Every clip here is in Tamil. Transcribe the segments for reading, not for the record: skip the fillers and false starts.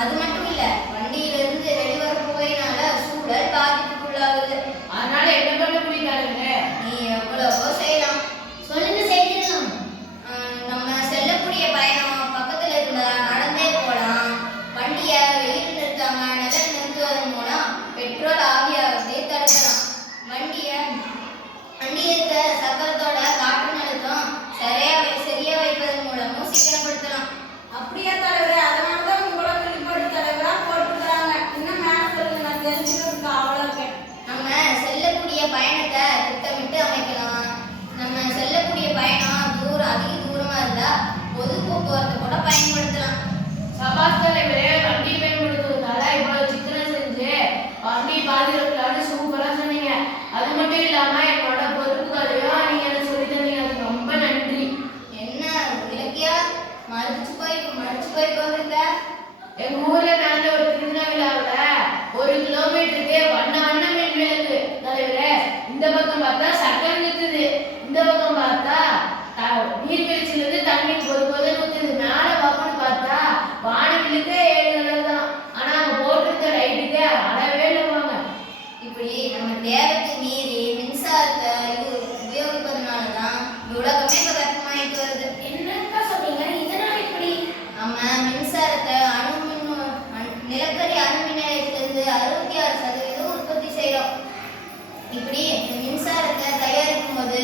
அது மட்டும் இல்ல, வண்டியிலிருந்து வெளிவர புகையினால சூழல் பாதிப்புக்குள்ளாகுது. அதனால என்ன பண்ண முடியாதுங்க? நீ எவ்வளவோ செய்யலாம். சொல்லுங்க, செய்யலாம். நம்ம செல்லக்கூடிய பயணம் பக்கத்துல இருந்தா நடந்தே போகலாம். வண்டிய வெயில் நிறுத்தாம நிழல் நிறுத்துவதன் மூலம் பெட்ரோல் ஆவியாவதை தடுக்கலாம். வண்டி இருக்க சக்கரத்தோட காற்று நிறுத்தம் சரியா வைப்பதன் மூலமும் சிக்கனப்படுத்தலாம். அப்படியே தலைவரே, அதனாலதான் உங்களோட வெளிப்பாடு தலைவரா போட்டுக்கிறாங்க. இன்னும் மேல சொல்லுங்க, நான் தெரிஞ்சுக்கிறதுக்கு அவ்வளவு. நம்ம செல்லக்கூடிய பயணத்தை திட்டமிட்டு அமைக்கலாம். நம்ம செல்லக்கூடிய பயணம் அதிக தூரமா இருந்தா பொது போக்குவரத்து கூட பயன்படுத்தலாம். சபாஷ் தலைவரே, வண்டி பயன்படுத்துவதால இவ்வளவு சிக்கனம் செஞ்சு வண்டி பாதுகாக்கலாம்னு சூப்பரா சொன்னீங்க. அது மட்டும் இல்லாம என்னோட பொறுப்புகளையும் நீங்க எனக்கு சொல்லி தந்தீங்க. அதுக்கு ரொம்ப நன்றி. என்ன இலக்கியா மறுச்சு போய் போகிருக்க? எங்க ஊர்ல நடந்த ஒரு திருவிழா விழாவுல 1 கிலோமீட்டருக்கு வண்ண மின் விளக்கு தலைவரே. இந்த பக்கம் பார்த்தா சக்கரை நிறுத்துது, இந்த பக்கம் பார்த்தா நீர்வீழ்ச்சியில இருந்து தண்ணி பொது ஊத்துது. மேல பார்க்கணும் பார்த்தா வானவிலுக்கு 7 கலர் தான். ஆனா அவங்க போட்டிருக்க லைட்டுக்கு அளவே இல்லைவாங்க. இப்படி நம்ம தேவைக்கு மீறி மின்சாரத்தை உபயோகிப்பதனாலதான் உலகமே இப்ப வெப்பமாயிட்டு வருது. என்னக்கா சொல்றீங்க? இதனால இப்படி? நம்ம மின்சாரத்தை நிலக்கரி அணுமின் நிலையத்திலிருந்து 66% உற்பத்தி செய்யறோம். இப்படி மின்சாரத்தை தயாரிக்கும் போது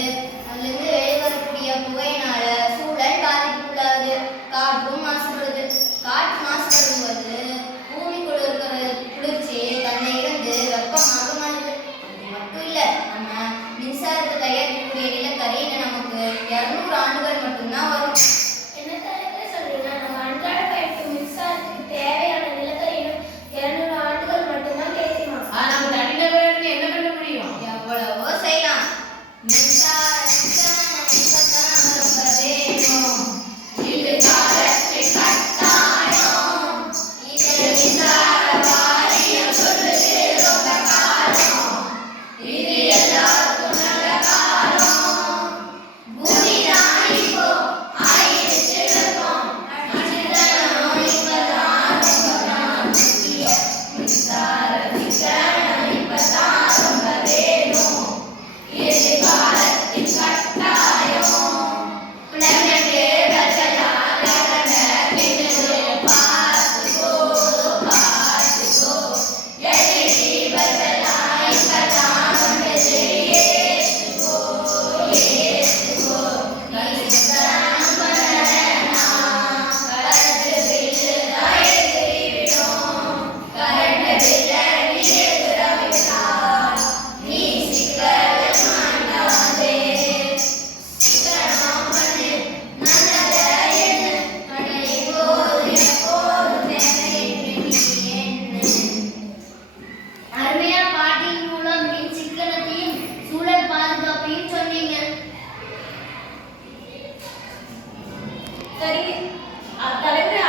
அதிலிருந்து வெளிவரக்கூடிய புகையினால சூழல் பாதிப்புள்ளாது. காற்றும் மாசுபடுது. காற்று மாசுபடும் போது பூமிக்குள்ள இருக்கிற குளிர்ச்சி தன்னை இழந்து வெப்பமாக மாறுது. அது மட்டும் இல்ல, நம்ம மின்சாரத்தை தயாரிக்கக்கூடிய நிலக்கரி நமக்கு 200 ஆண்டுகள் மட்டும்தான் வரும். என்ன தலைவரே சொல்றீங்க? நம்ம அன்றாட பயன்படுத்தும் மின்சாரத்துக்கு தேவையான நிலக்கரியும் 200 ஆண்டுகள் மட்டும்தான் கிடைக்குமா? நம்ம தனிநபர் இருந்து என்ன பண்ண முடியும்? எவ்வளவோ செய்யலாம். அருமையா பாட்டின் மூலம் மின் சிக்கனத்தையும் சூழல் பாதுகாப்பையும் சொன்னீங்க. சரி தலைவரே,